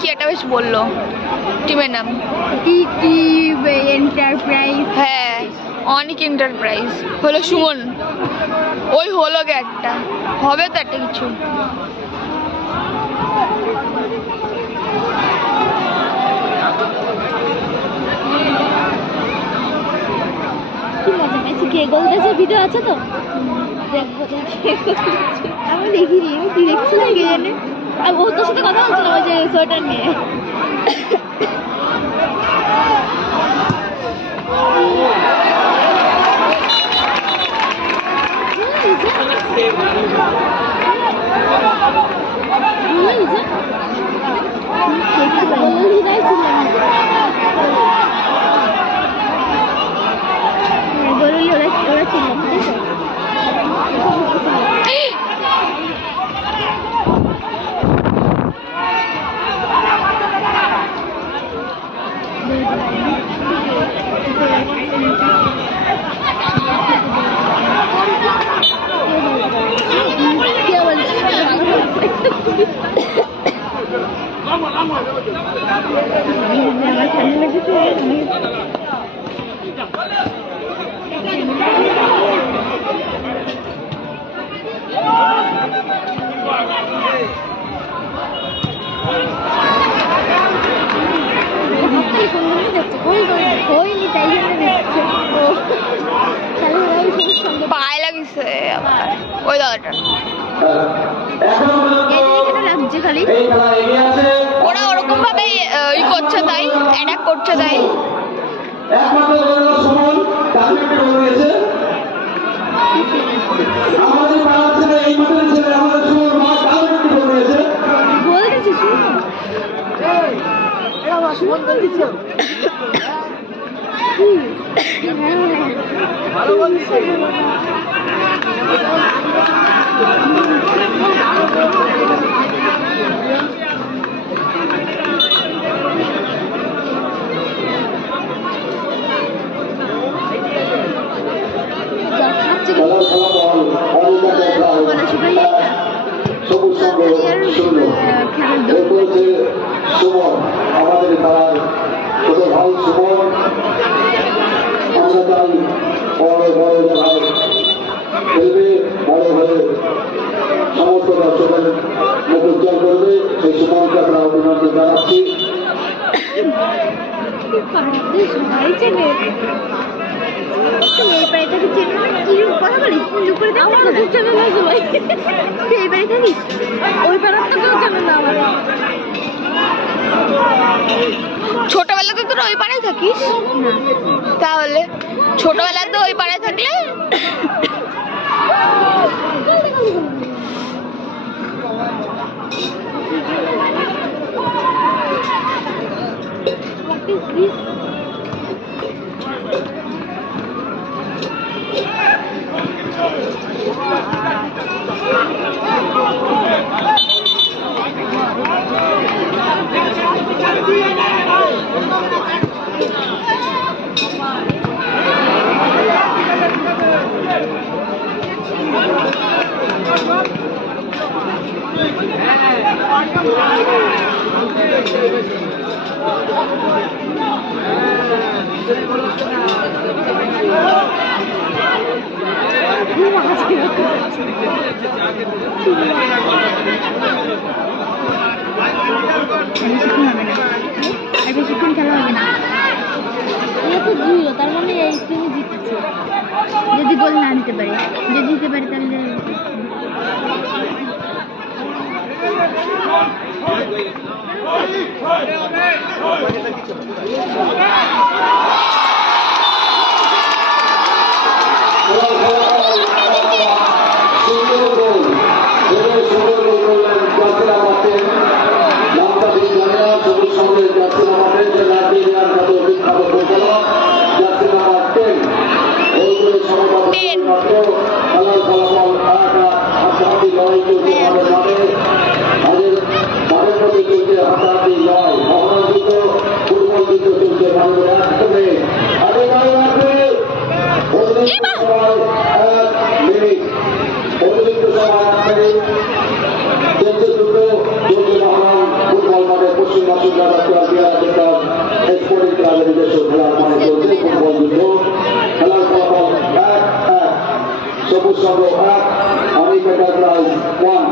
কি একটা বেশ বললো টিমের নাম। এন্টারপ্রাইজ। হ্যাঁ অনেক এন্টারপ্রাইজ হলো সুমন। ওই হলো গে একটা, হবে তো একটা কিছু। কি মজা পেয়েছি। কে গোল দিয়েছে ভিডিও আছে তো? দেখবো। আমি দেখিনি। তুই দেখছিস কে জানে? আর ও তোর সাথে কথা বলছিল ওই যে সোয়েটার নিয়ে। পায়ে লাগিছে আবার ওই দাদাটা। ওরা ওরকম ভাবে ই করছে তাই, অ্যাটাক করছে তাই। আমাদের খেলার ছোট ভাই সুমন আমরা চাই বড় বড় ভাই খেলবে, বড় হয়ে সমস্ত দর্শকের মুখ উজ্জ্বল করবে। সেই সুমনকে আমরা অভিনন্দন জানাচ্ছি। ছোটবেলাতে তোর ওই পাড়ায় থাকিস? তাহলে ছোটবেলাতে ওই পাড়ায় থাকলে বেশিক্ষণ খেলা হবে না। এটা তো জিরো, তার মানে এই তুমি জিতছে। যদি গোল না নিতে পারি, যদি দিতে পারি তাহলে সুন্দর স্পোর্টিং ক্লাবের নিজস্ব খেলার মাঠে চলছে ফুটবল যুদ্ধ। খেলার ফলাফল 1-1। সবুজ সংঘ 1, অনিক এন্টারপ্রাইজ 1।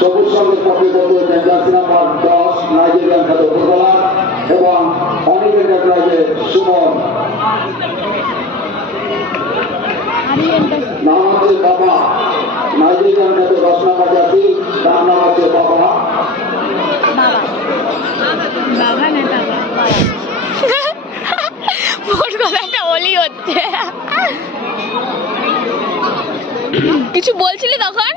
সবুজ সংঘের পক্ষে বলতে জার্সি নাম্বার 10 নাইজেরিয়ান খ্যাত ফুটবলার এবং অনিক এন্টারপ্রাইজের সুমন। নাম হচ্ছে বাবা, নাইজেরিয়ান খ্যাত 10 নম্বর জার্সি, তার নাম হচ্ছে বাবা। মোট কথা একটা অলি হচ্ছে। কিছু বলছিলি তখন?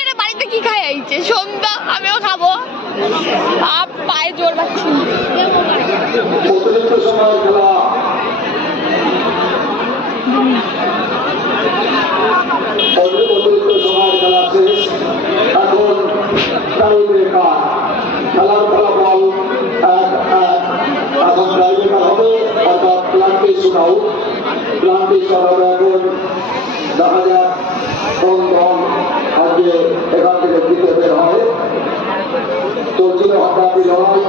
এটা বাড়িতে কি খাই আইছে সন্ধ্যা, আমিও খাবো। পায়ে জোর পাচ্ছি। অতিরিক্ত সময়ের খেলা শেষ। এখন টাই ব্রেকার। খেলার ফলাফল 1-1। এখন টাই ব্রেকার হবে, অর্থাৎ plenty shoot out. Plenty shoot out এখন দেখা যাক কোন দল আজকে এখান থেকে জিতে বের হয়। চলছিল হাড্ডাহাড্ডি লড়াই।